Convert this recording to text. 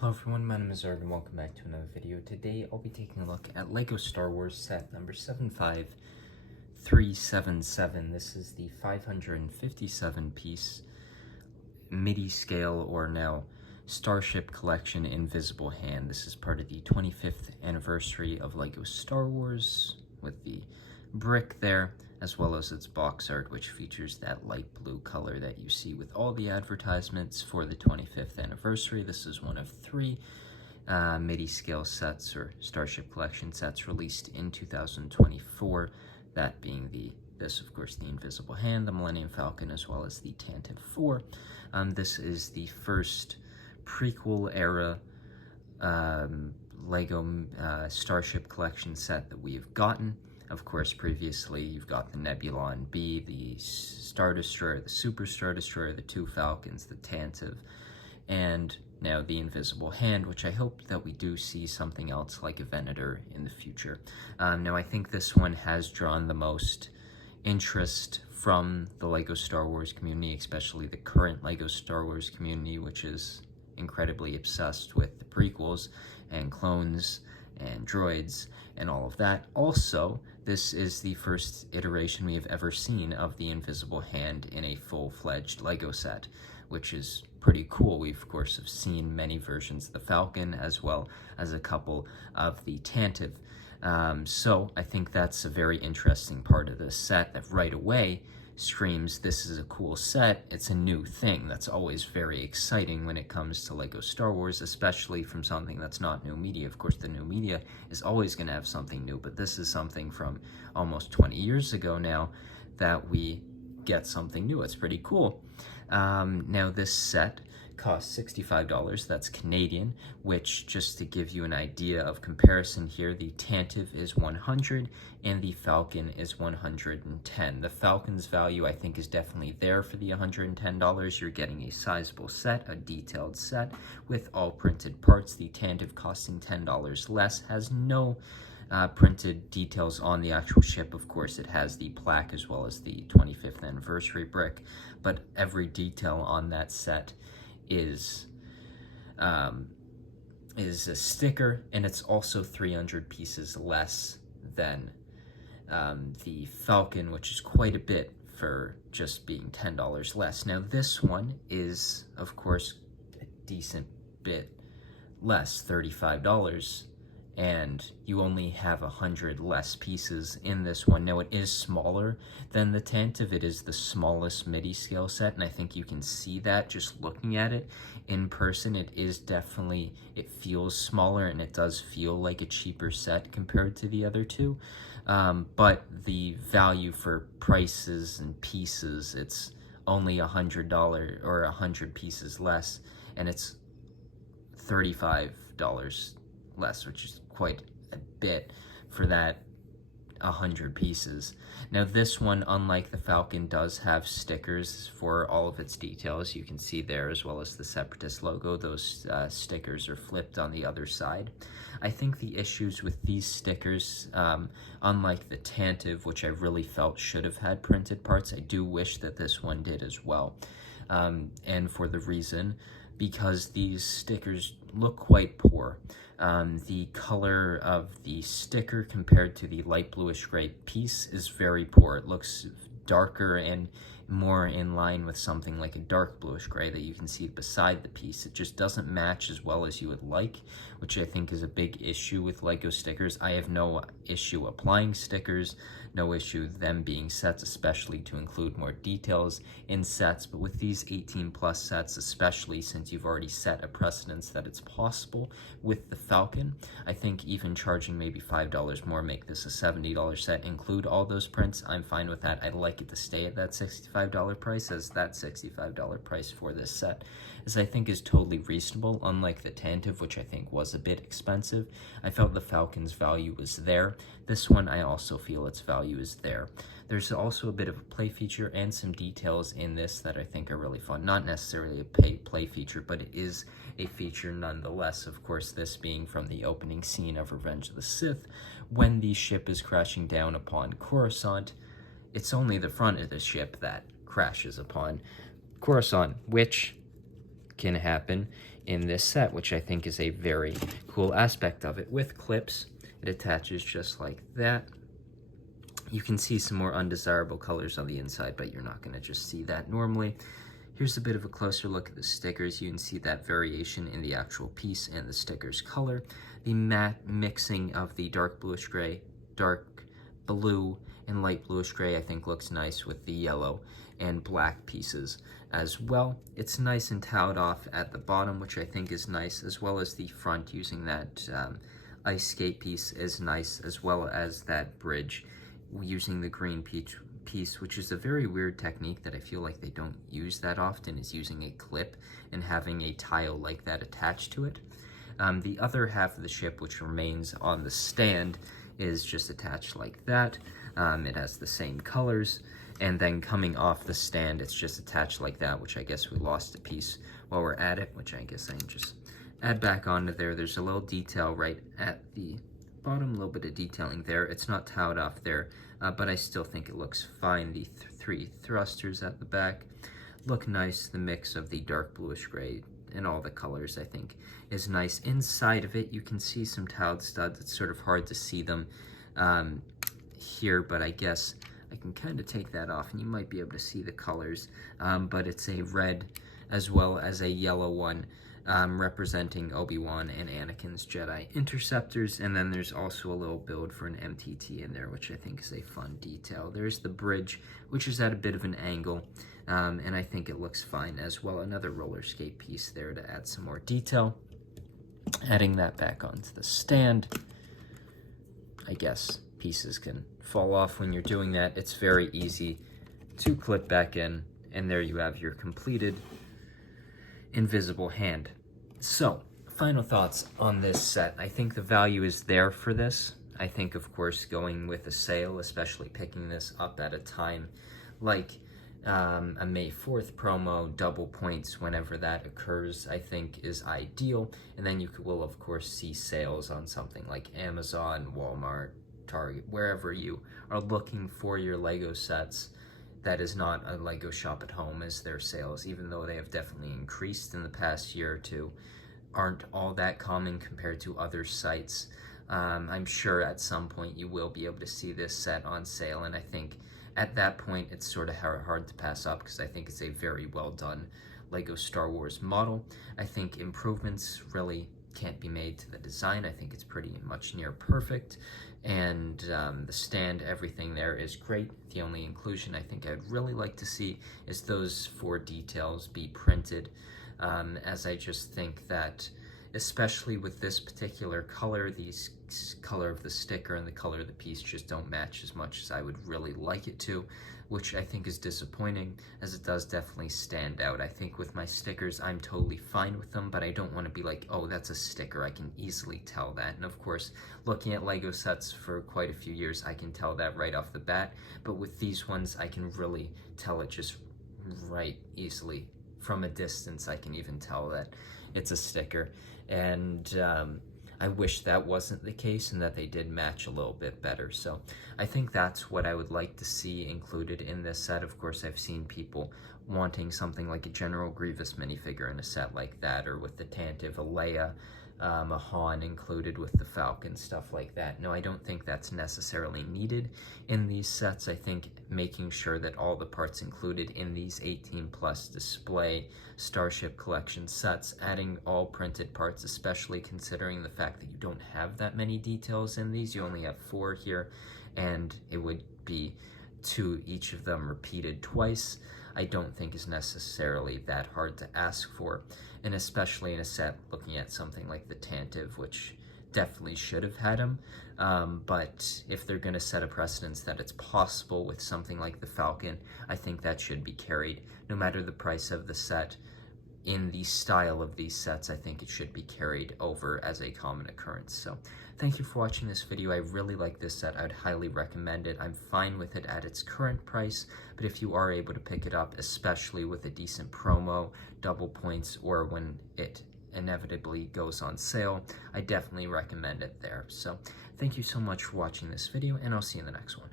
Hello everyone, my name is Zard and welcome back to another video. Today I'll be taking a look at LEGO Star Wars set number 75377. This is the 557 piece MIDI scale, or now Starship Collection Invisible Hand. This is part of the 25th anniversary of LEGO Star Wars with the brick there, as well as its box art, which features that light blue color that you see with all the advertisements for the 25th anniversary. This is one of three MIDI scale sets or Starship Collection sets released in 2024, that being this, of course, the Invisible Hand, the Millennium Falcon, as well as the Tantive 4. This is the first prequel era LEGO Starship Collection set that we have gotten. Of course, previously you've got the Nebulon B, the Star Destroyer, the Super Star Destroyer, the two Falcons, the Tantive, and now the Invisible Hand, which I hope that we do see something else like a Venator in the future. Now, I think this one has drawn the most interest from the LEGO Star Wars community, especially the current LEGO Star Wars community, which is incredibly obsessed with the prequels and clones and droids and all of that. Also, this is the first iteration we have ever seen of the Invisible Hand in a full-fledged LEGO set, which is pretty cool. We've, of course, have seen many versions of the Falcon, as well as a couple of the Tantive. So I think that's a very interesting part of this set that right away screams, this is a cool set, it's a new thing. That's always very exciting when it comes to LEGO Star Wars, especially from something that's not new media. Of course, the new media is always going to have something new, but this is something from almost 20 years ago now that we get something new. It's pretty cool. Now, this set costs $65, that's Canadian, which, just to give you an idea of comparison here, the Tantive is $100 and the Falcon is $110. The Falcon's value, I think, is definitely there for the $110. You're getting a sizable set, a detailed set with all printed parts. The Tantive, costing $10 less, has no printed details on the actual ship. Of course, it has the plaque as well as the 25th anniversary brick, but every detail on that set is a sticker, and it's also 300 pieces less than the Falcon, which is quite a bit for just being $10 less. Now, this one is, of course, a decent bit less, $35, and you only have 100 less pieces in this one. Now, it is smaller than the Tantive. It is the smallest MIDI scale set, and I think you can see that just looking at it in person. It is definitely, it feels smaller, and it does feel like a cheaper set compared to the other two. But the value for prices and pieces, it's only $100 or 100 pieces less, and it's $35 less, which is quite a bit for that 100 pieces. Now, this one, unlike the Falcon, does have stickers for all of its details. You can see there, as well as the Separatist logo. Those stickers are flipped on the other side. I think the issues with these stickers, unlike the Tantive, which I really felt should have had printed parts, I do wish that this one did as well. And for the reason, because these stickers look quite poor. The color of the sticker compared to the light bluish gray piece is very poor. It looks darker and more in line with something like a dark bluish gray that you can see beside the piece. It just doesn't match as well as you would like, which I think is a big issue with LEGO stickers. I have no issue applying stickers, no issue them being sets, especially to include more details in sets, but with these 18+ sets, especially since you've already set a precedence that it's possible with the Falcon, I think even charging maybe $5 more, make this a $70 set, include all those prints, I'm fine with that. I'd like it to stay at that $65 price, as that $65 price for this set, as I think is totally reasonable, unlike the Tantive, which I think was a bit expensive. I felt the Falcon's value was there. This one, I also feel its value is there. There's also a bit of a play feature and some details in this that I think are really fun. Not necessarily a play feature, but it is a feature nonetheless. Of course, this being from the opening scene of Revenge of the Sith, when the ship is crashing down upon Coruscant. It's only the front of the ship that crashes upon Coruscant, which can happen in this set, which I think is a very cool aspect of it. With clips, it attaches just like that. You can see some more undesirable colors on the inside, but you're not going to just see that normally. Here's a bit of a closer look at the stickers. You can see that variation in the actual piece and the sticker's color. The matte mixing of the dark bluish gray, dark blue, and light bluish gray I think looks nice with the yellow and black pieces as well. It's nice and towed off at the bottom, which I think is nice, as well as the front using that ice skate piece is nice, as well as that bridge using the green piece, which is a very weird technique that I feel like they don't use that often, is using a clip and having a tile like that attached to it. The other half of the ship, which remains on the stand, is just attached like that. It has the same colors, and then coming off the stand, it's just attached like that, which I guess we lost a piece while we're at it, which I guess I can just add back onto there. There's a little detail right at the bottom, a little bit of detailing there. It's not towed off there, but I still think it looks fine. The three thrusters at the back look nice. The mix of the dark bluish gray and all the colors I think is nice. Inside of it, you can see some towed studs. It's sort of hard to see them here, but I guess I can kind of take that off and you might be able to see the colors, but it's a red as well as a yellow one, representing Obi-Wan and Anakin's Jedi Interceptors, and then there's also a little build for an MTT in there, which I think is a fun detail. There's the bridge, which is at a bit of an angle, and I think it looks fine as well. Another roller skate piece there to add some more detail. Adding that back onto the stand. I guess pieces can fall off when you're doing that. It's very easy to clip back in, and there you have your completed invisible hand. So, final thoughts on this set. I think the value is there for this. I think, of course, going with a sale, especially picking this up at a time like a May 4th promo, double points whenever that occurs, I think is ideal. And then you will, of course, see sales on something like Amazon, Walmart, Target, wherever you are looking for your Lego sets. That is not a Lego shop at home as their sales, even though they have definitely increased in the past year or two, aren't all that common compared to other sites. I'm sure at some point you will be able to see this set on sale, and I think at that point it's sort of hard to pass up because I think it's a very well done Lego Star Wars model. I think improvements really can't be made to the design. I think it's pretty much near perfect, and the stand, everything there is great. The only inclusion I think I'd really like to see is those 4 details be printed, as I just think that, especially with this particular color, the color of the sticker and the color of the piece just don't match as much as I would really like it to, which I think is disappointing, as it does definitely stand out. I think with my stickers, I'm totally fine with them, but I don't want to be like, oh, that's a sticker. I can easily tell that. And of course, looking at Lego sets for quite a few years, I can tell that right off the bat. But with these ones, I can really tell it just right easily. From a distance, I can even tell that it's a sticker. And I wish that wasn't the case and that they did match a little bit better. So I think that's what I would like to see included in this set. Of course, I've seen people wanting something like a General Grievous minifigure in a set like that, or with the Tantive, a Leia, a Han included with the Falcon, stuff like that. No, I don't think that's necessarily needed in these sets. I think making sure that all the parts included in these 18+ display Starship Collection sets, adding all printed parts, especially considering the fact that you don't have that many details in these. You only have 4 here, and it would be 2 each of them repeated twice, I don't think is necessarily that hard to ask for, and especially in a set looking at something like the Tantive, which definitely should have had him, but if they're going to set a precedence that it's possible with something like the Falcon, I think that should be carried. No matter the price of the set, in the style of these sets, I think it should be carried over as a common occurrence. So thank you for watching this video. I really like this set. I would highly recommend it. I'm fine with it at its current price, but if you are able to pick it up, especially with a decent promo, double points, or when it inevitably goes on sale, I definitely recommend it there. So thank you so much for watching this video, and I'll see you in the next one.